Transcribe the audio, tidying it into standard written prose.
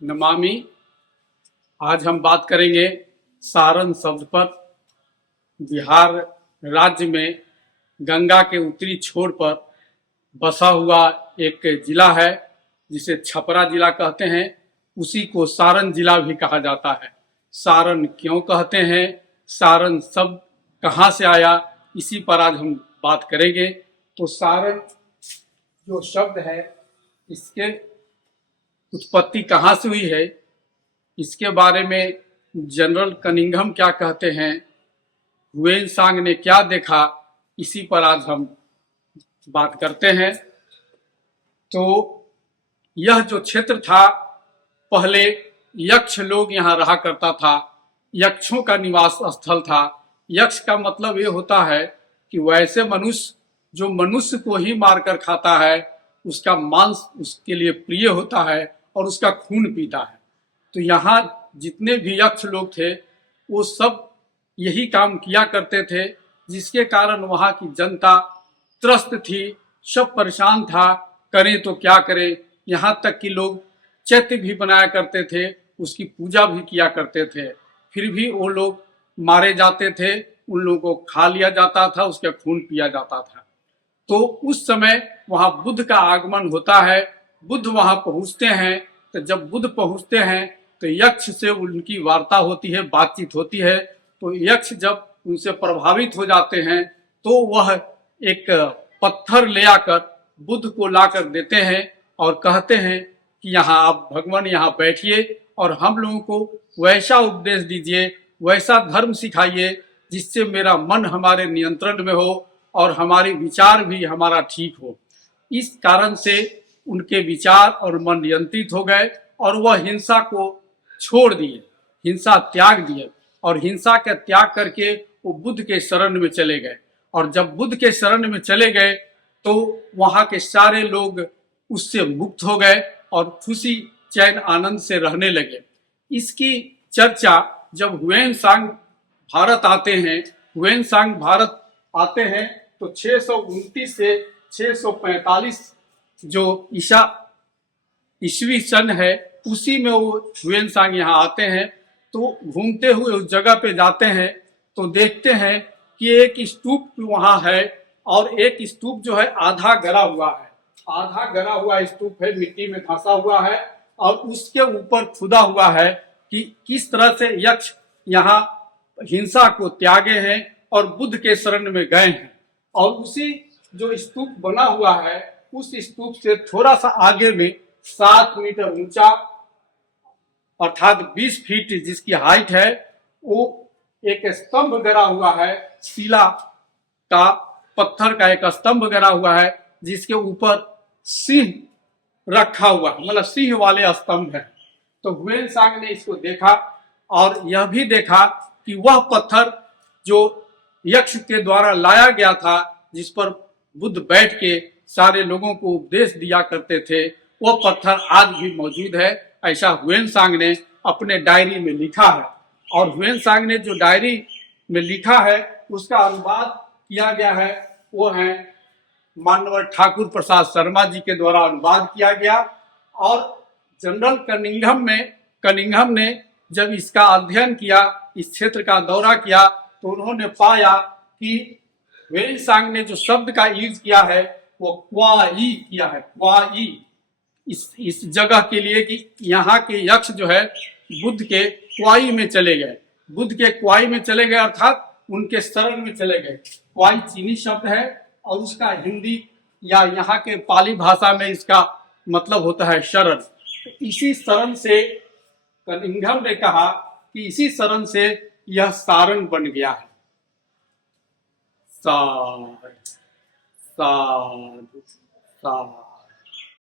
नमामि। आज हम बात करेंगे सारण शब्द पर। बिहार राज्य में गंगा के उत्तरी छोर पर बसा हुआ एक जिला है जिसे छपरा जिला कहते हैं। उसी को सारण जिला भी कहा जाता है। सारण क्यों कहते हैं, सारण शब्द कहाँ से आया, इसी पर आज हम बात करेंगे। तो सारण जो शब्द है, इसके उत्पत्ति कहाँ से हुई है, इसके बारे में जनरल कनिंघम क्या कहते हैं, हुएन ने क्या देखा, इसी पर आज हम बात करते हैं। तो यह जो क्षेत्र था, पहले यक्ष लोग यहाँ रहा करता था। यक्षों का निवास स्थल था। यक्ष का मतलब ये होता है कि वैसे मनुष्य जो मनुष्य को ही मारकर खाता है, उसका मांस उसके लिए प्रिय होता है और उसका खून पीता है। तो यहाँ जितने भी यक्ष लोग थे, वो सब यही काम किया करते थे, जिसके कारण वहाँ की जनता त्रस्त थी, सब परेशान था, करें तो क्या करें। यहाँ तक कि लोग चैत्य भी बनाया करते थे, उसकी पूजा भी किया करते थे, फिर भी वो लोग मारे जाते थे, उन लोगों को खा लिया जाता था, उसका खून पिया जाता था। तो उस समय वहाँ बुद्ध का आगमन होता है। बुद्ध वहाँ पहुँचते हैं। तो जब बुद्ध पहुँचते हैं तो यक्ष से उनकी वार्ता होती है, बातचीत होती है। तो यक्ष जब उनसे प्रभावित हो जाते हैं तो वह एक पत्थर ले आकर बुद्ध को लाकर देते हैं और कहते हैं कि यहाँ आप भगवान यहाँ बैठिए और हम लोगों को वैसा उपदेश दीजिए, वैसा धर्म सिखाइए जिससे मेरा मन हमारे नियंत्रण में हो और हमारे विचार भी हमारा ठीक हो। इस कारण से उनके विचार और मन नियंत्रित हो गए और वह हिंसा को छोड़ दिए, हिंसा त्याग दिए और हिंसा का त्याग करके वो बुद्ध के शरण में चले गए। और जब बुद्ध के शरण में चले गए तो वहाँ के सारे लोग उससे मुक्त हो गए और खुशी चैन आनंद से रहने लगे। इसकी चर्चा जब हुएन भारत आते हैं, हुएन भारत आते हैं तो 629 से 645 जो ईस्वी सन है, उसी में वो हुएन यहाँ आते हैं। तो घूमते हुए उस जगह पे जाते हैं तो देखते हैं कि एक स्तूप वहाँ है और एक स्तूप जो है आधा गड़ा हुआ है। आधा गड़ा हुआ स्तूप है, मिट्टी में धंसा हुआ है और उसके ऊपर खुदा हुआ है कि किस तरह से यक्ष यहाँ हिंसा को त्यागे हैं और बुद्ध के शरण में गए हैं। और उसी जो स्तूप बना हुआ है, उस स्तूप से थोड़ा सा आगे में 7 मीटर ऊंचा अर्थात 20 फीट जिसकी हाइट है, वो एक स्तंभ गड़ा हुआ है, शिला का, पत्थर का एक स्तंभ गड़ा हुआ है जिसके ऊपर सिंह रखा हुआ, मतलब सिंह वाले स्तंभ है। तो हुएन ने इसको देखा और यह भी देखा कि वह पत्थर जो यक्ष के द्वारा लाया गया था, जिस पर बुद्ध बैठ के सारे लोगों को उपदेश दिया करते थे, वह पत्थर आज भी मौजूद है। ऐसा हुएन ने अपने डायरी में लिखा है। और हुएन ने जो डायरी में लिखा है उसका अनुवाद किया गया है, वो है मानवर ठाकुर प्रसाद शर्मा जी के द्वारा अनुवाद किया गया। और जनरल कनिंघम ने जब इसका अध्ययन किया, इस क्षेत्र का दौरा किया, तो उन्होंने पाया कि हुएन ने जो शब्द का यूज किया है वो क्वाई किया है। क्वाई इस जगह के लिए कि यहाँ के यक्ष जो है बुद्ध के क्वाई में चले गए, बुद्ध के क्वाई में चले गए अर्थात उनके शरण में चले गए। क्वाई चीनी शब्द है और उसका हिंदी या यहाँ के पाली भाषा में इसका मतलब होता है शरण। तो इसी शरण से कनिंघम ने कहा कि इसी शरण से यह सारण बन गया है। साध साध साध।